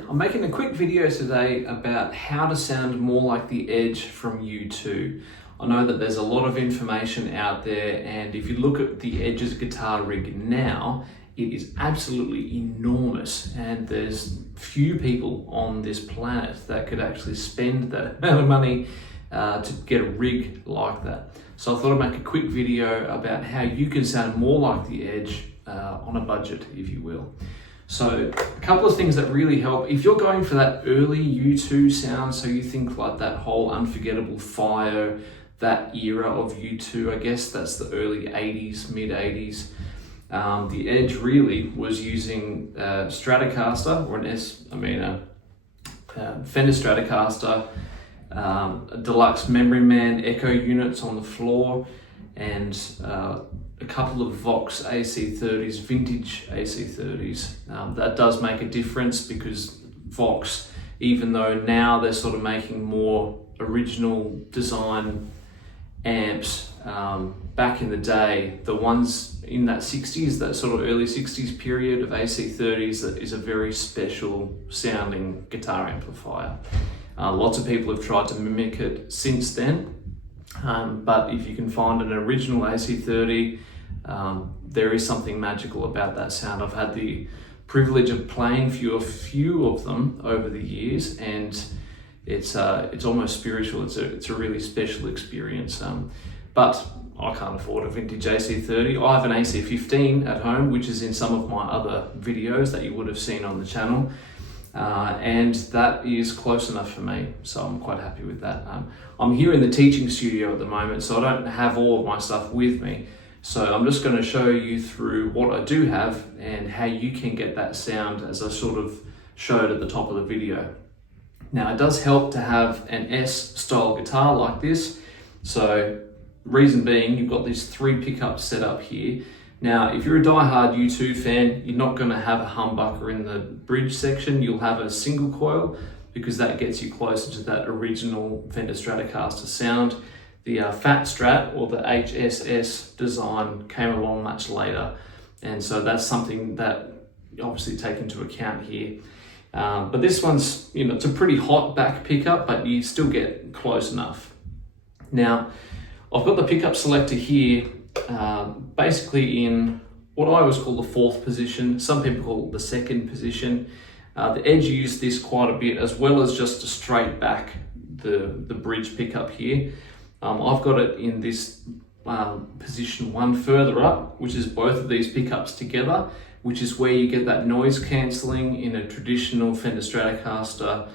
there. I'm making a quick video today about how to sound more like the Edge from U2. I know that there's a lot of information out there, and if you look at the Edge's guitar rig now, it is absolutely enormous, and there's few people on this planet that could actually spend that amount of money to get a rig like that. So I thought I'd make a quick video about how you can sound more like the Edge on a budget, if you will. So a couple of things that really help if you're going for that early U2 sound. So you think like that whole Unforgettable, Fire, that era of U2, I guess that's the early 80s, mid 80s. The Edge really was using Stratocaster, or a Fender Stratocaster, a deluxe Memory Man echo units on the floor, and a couple of Vox AC30s, vintage AC30s. That does make a difference because Vox, even though now they're sort of making more original design amps, back in the day, the ones in that 60s, that sort of early 60s period of AC30s, that is a very special sounding guitar amplifier. Lots of people have tried to mimic it since then, but if you can find an original AC30, there is something magical about that sound. I've had the privilege of playing a few of them over the years, and it's almost spiritual. It's a really special experience. But I can't afford a vintage AC30. I have an AC15 at home, which is in some of my other videos that you would have seen on the channel. And that is close enough for me, so I'm quite happy with that. I'm here in the teaching studio at the moment, so I don't have all of my stuff with me. So I'm just going to show you through what I do have and how you can get that sound as I sort of showed at the top of the video. Now, it does help to have an S-style guitar like this. So reason being, you've got these 3 pickups set up here. Now, if you're a die-hard U2 fan, you're not going to have a humbucker in the bridge section. You'll have a single coil because that gets you closer to that original Fender Stratocaster sound. The Fat Strat, or the HSS design, came along much later, and so that's something that you obviously take into account here. But this one's, it's a pretty hot back pickup, but you still get close enough. Now, I've got the pickup selector here, basically in what I always call the 4th position. Some people call it the 2nd position. The Edge used this quite a bit, as well as just a straight back, the bridge pickup here. I've got it in this position 1 further up, which is both of these pickups together, which is where you get that noise cancelling in a traditional Fender Stratocaster.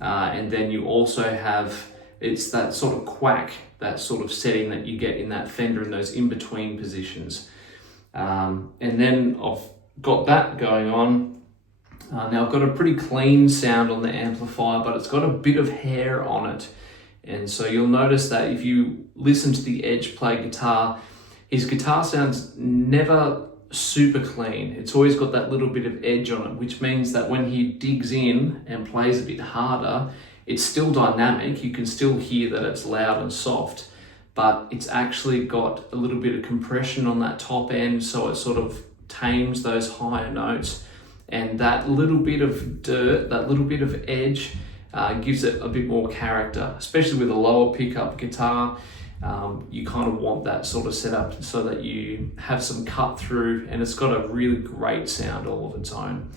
And then you also have, it's that sort of quack, that sort of setting that you get in that Fender in those in-between positions. And then I've got that going on. Now I've got a pretty clean sound on the amplifier, but it's got a bit of hair on it. And so you'll notice that if you listen to the Edge play guitar, his guitar sounds never super clean. It's always got that little bit of edge on it, which means that when he digs in and plays a bit harder, it's still dynamic. You can still hear that it's loud and soft, but it's actually got a little bit of compression on that top end, so it sort of tames those higher notes. And that little bit of dirt, that little bit of edge, gives it a bit more character, especially with a lower pickup guitar. You kind of want that sort of setup so that you have some cut through, and it's got a really great sound all of its own.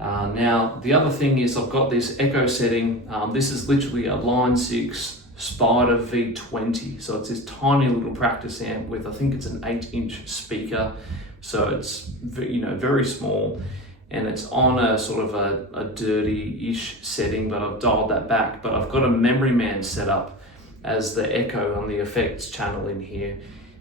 Now, the other thing is I've got this echo setting. This is literally a Line 6 Spider V20. So it's this tiny little practice amp with, I think it's an 8-inch speaker. So it's, very small. And it's on a sort of a dirty-ish setting, but I've dialed that back. But I've got a Memory Man set up as the echo on the effects channel in here.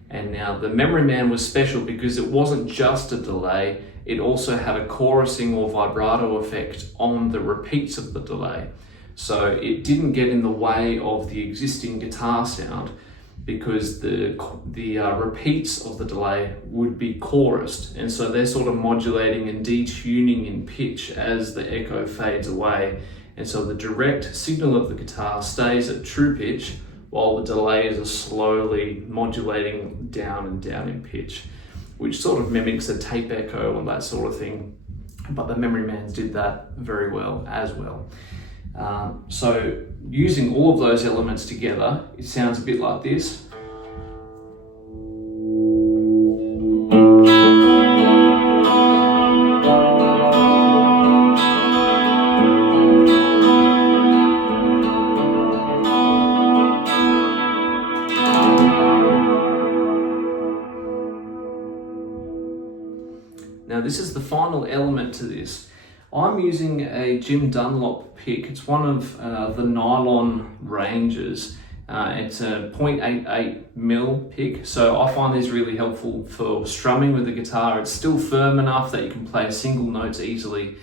And now the Memory Man was special because it wasn't just a delay, it also had a chorusing or vibrato effect on the repeats of the delay. So it didn't get in the way of the existing guitar sound, because the repeats of the delay would be chorused, and so they're sort of modulating and detuning in pitch as the echo fades away, and so the direct signal of the guitar stays at true pitch while the delays are slowly modulating down and down in pitch, which sort of mimics a tape echo and that sort of thing. but the Memory Mans did that very well as well. So using all of those elements together, it sounds a bit like this. Now this is the final element to this. I'm using a Jim Dunlop pick. It's one of the nylon ranges. It's a 0.88 mil pick, so I find these really helpful for strumming with the guitar. It's still firm enough that you can play single notes easily,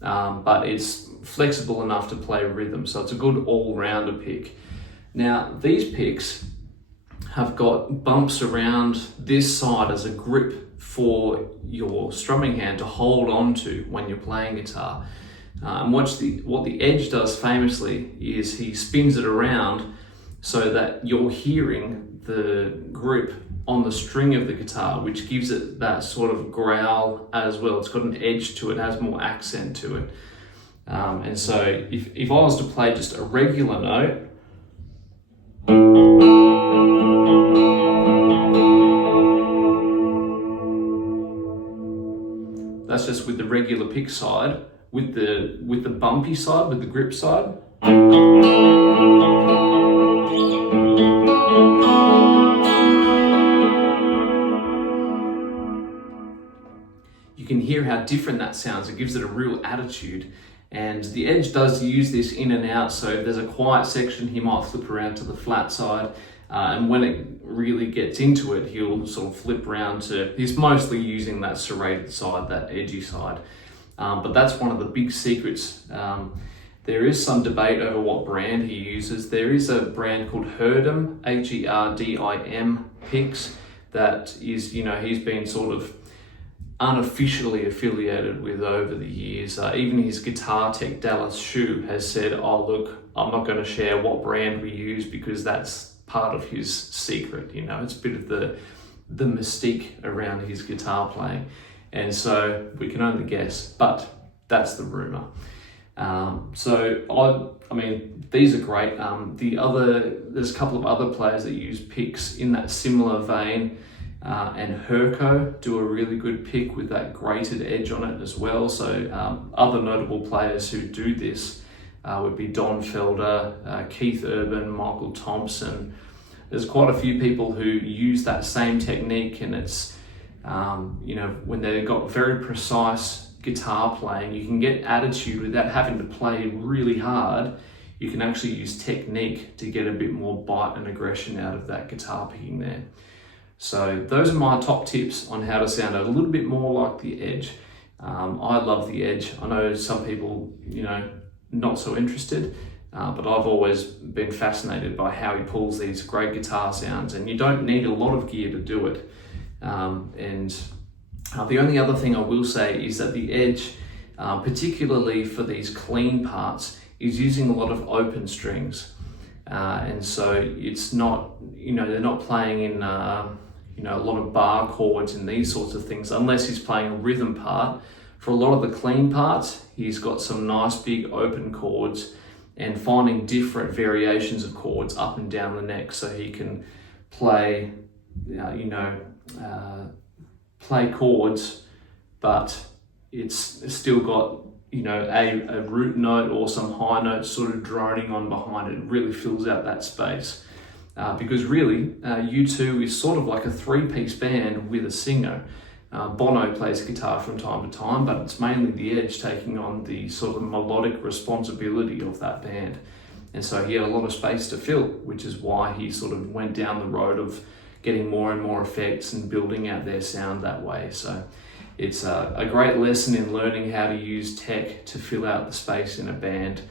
but it's flexible enough to play rhythm, so it's a good all-rounder pick. Now these picks have got bumps around this side as a grip for your strumming hand to hold on to when you're playing guitar. And what the Edge does famously is he spins it around so that you're hearing the grip on the string of the guitar, which gives it that sort of growl as well. It's got an edge to it, has more accent to it. And so if I was to play just a regular note, that's just with the regular pick side. With the bumpy side, with the grip side, you can hear how different that sounds. It gives it a real attitude. And the Edge does use this in and out, so if there's a quiet section, he might flip around to the flat side. And when it really gets into it, he'll sort of flip around to, he's mostly using that serrated side, that edgy side. But that's one of the big secrets. There is some debate over what brand he uses. There is a brand called Herdim, Herdim picks, that is, he's been sort of unofficially affiliated with over the years. Even his guitar tech, Dallas Shue, has said, oh look, I'm not going to share what brand we use because that's part of his secret. It's a bit of the mystique around his guitar playing. And so we can only guess, but that's the rumor. So I mean, these are great. There's a couple of other players that use picks in that similar vein, and Herco do a really good pick with that grated edge on it as well. So other notable players who do this would be Don Felder, Keith Urban, Michael Thompson. There's quite a few people who use that same technique, and it's when they've got very precise guitar playing, you can get attitude without having to play really hard. You can actually use technique to get a bit more bite and aggression out of that guitar picking there. So those are my top tips on how to sound a little bit more like the Edge. I love the Edge. I know some people, not so interested, but I've always been fascinated by how he pulls these great guitar sounds, and you don't need a lot of gear to do it. The only other thing I will say is that the Edge, particularly for these clean parts, is using a lot of open strings. And so it's not, they're not playing in, a lot of bar chords and these sorts of things, unless he's playing a rhythm part. For a lot of the clean parts, he's got some nice big open chords, and finding different variations of chords up and down the neck so he can play, play chords, but it's still got, a root note or some high notes sort of droning on behind it. It really fills out that space. Because really, U2 is sort of like a three-piece band with a singer. Bono plays guitar from time to time, but it's mainly the Edge taking on the sort of melodic responsibility of that band. And so he had a lot of space to fill, which is why he sort of went down the road of getting more and more effects and building out their sound that way. So it's a great lesson in learning how to use tech to fill out the space in a band.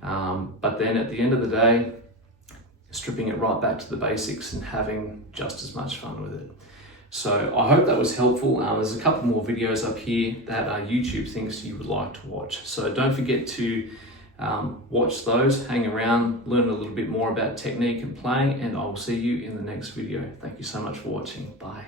But then at the end of the day, stripping it right back to the basics and having just as much fun with it. So I hope that was helpful. There's a couple more videos up here that YouTube thinks you would like to watch. So don't forget to watch those, hang around, learn a little bit more about technique and playing, and I'll see you in the next video. Thank you so much for watching. Bye.